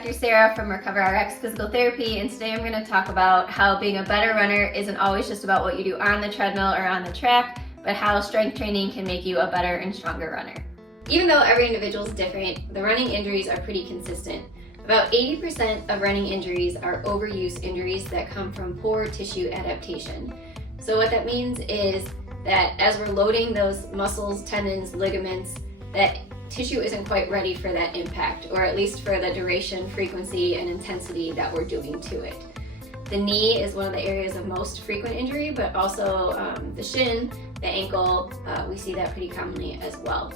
Dr. Sarah from RecoverRx Physical Therapy, and today I'm going to talk about how being a better runner isn't always just about what you do on the treadmill or on the track, but how strength training can make you a better and stronger runner. Even though every individual is different, the running injuries are pretty consistent. About 80% of running injuries are overuse injuries that come from poor tissue adaptation. So what that means is that as we're loading those muscles, tendons, ligaments, that tissue isn't quite ready for that impact, or at least for the duration, frequency, and intensity that we're doing to it. The knee is one of the areas of most frequent injury, but also the shin, the ankle, we see that pretty commonly as well.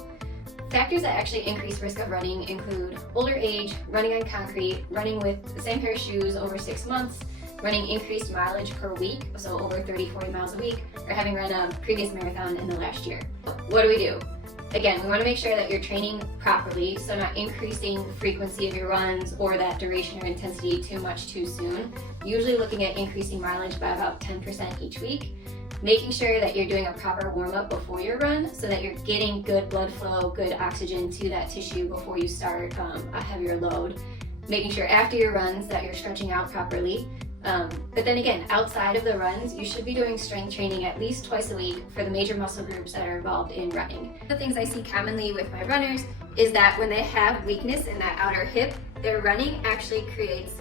Factors that actually increase risk of running include older age, running on concrete, running with the same pair of shoes over 6 months, running increased mileage per week, so over 30-40 miles a week, or having run a previous marathon in the last year. What do we do? Again, we want to make sure that you're training properly, so not increasing the frequency of your runs or that duration or intensity too much too soon. Usually looking at increasing mileage by about 10% each week. Making sure that you're doing a proper warm-up before your run so that you're getting good blood flow, good oxygen to that tissue before you start a heavier load. Making sure after your runs that you're stretching out properly. But then again, outside of the runs, you should be doing strength training at least twice a week for the major muscle groups that are involved in running. The things I see commonly with my runners is that when they have weakness in that outer hip, their running actually creates,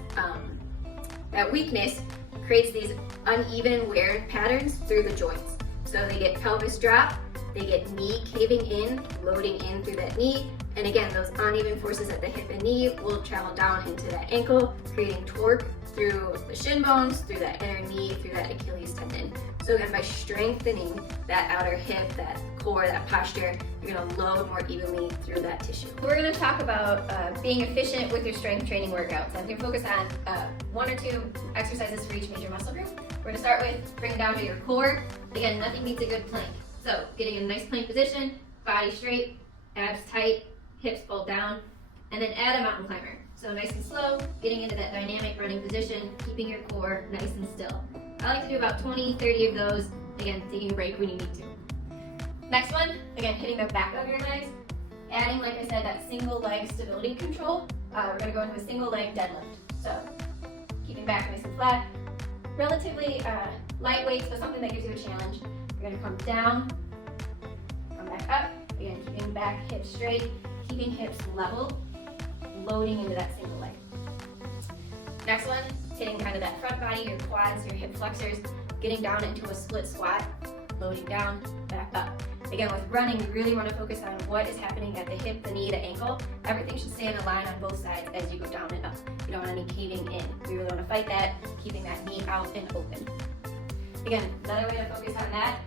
that weakness creates these uneven wear patterns through the joints. So they get pelvis drop, they get knee caving in, loading in through that knee, and again, those uneven forces at the hip and knee will travel down into that ankle, creating torque through the shin bones, through that inner knee, through that Achilles tendon. So again, by strengthening that outer hip, that core, that posture, you're gonna load more evenly through that tissue. We're gonna talk about being efficient with your strength training workouts. I'm gonna focus on 1 or 2 exercises for each major muscle group. We're gonna start with bring it down to your core. Again, nothing beats a good plank. So getting in a nice plank position, body straight, abs tight, hips pulled down, and then add a mountain climber. So nice and slow, getting into that dynamic running position, keeping your core nice and still. I like to do about 20, 30 of those, again, taking a break when you need to. Next one, again, hitting the back of your legs, adding, like I said, that single leg stability control. We're gonna go into a single leg deadlift. So keeping back nice and flat, relatively lightweight, so something that gives you a challenge. You're gonna come down, come back up, again, keeping back hips straight, keeping hips level, loading into that single leg. Next one, hitting kind of that front body, your quads, your hip flexors, getting down into a split squat, loading down, back up. Again, with running, you really want to focus on what is happening at the hip, the knee, the ankle. Everything should stay in a line on both sides as you go down and up. You don't want any caving in. We really want to fight that, keeping that knee out and open. Again, another way to focus on that,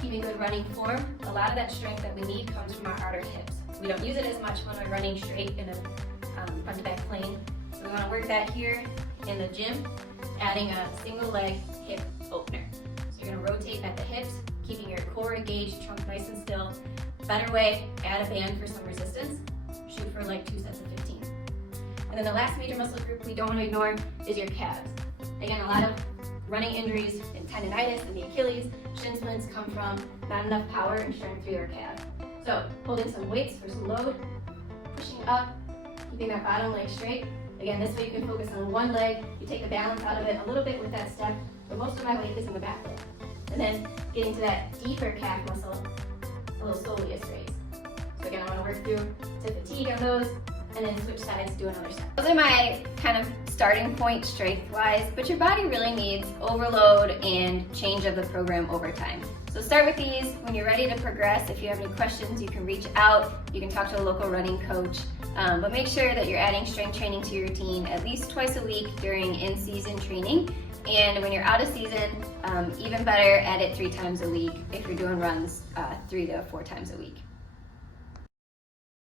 keeping good running form. A lot of that strength that we need comes from our outer hips. We don't use it as much when we're running straight in a front to back plane. So we want to work that here in the gym, adding a single leg hip opener. So you're going to rotate at the hips, keeping your core engaged, trunk nice and still. Better way, add a band for some resistance. Shoot for like 2 sets of 15. And then the last major muscle group we don't want to ignore is your calves. Again, a lot of running injuries and tendonitis in the Achilles, shin splints come from not enough power and strength through your calf. So holding some weights for some load, pushing up, keeping that bottom leg straight. Again, this way you can focus on one leg. You take the balance out of it a little bit with that step, but most of my weight is in the back leg. And then getting to that deeper calf muscle, a little soleus raise. So again, I want to work through to fatigue on those, and then switch sides, do another step. Those are my kind of starting point strength-wise, but your body really needs overload and change of the program over time. So start with these. When you're ready to progress, if you have any questions, you can reach out. You can talk to a local running coach. But make sure that you're adding strength training to your routine at least twice a week during in-season training. And when you're out of season, even better, add it 3 times a week if you're doing runs 3 to 4 times a week.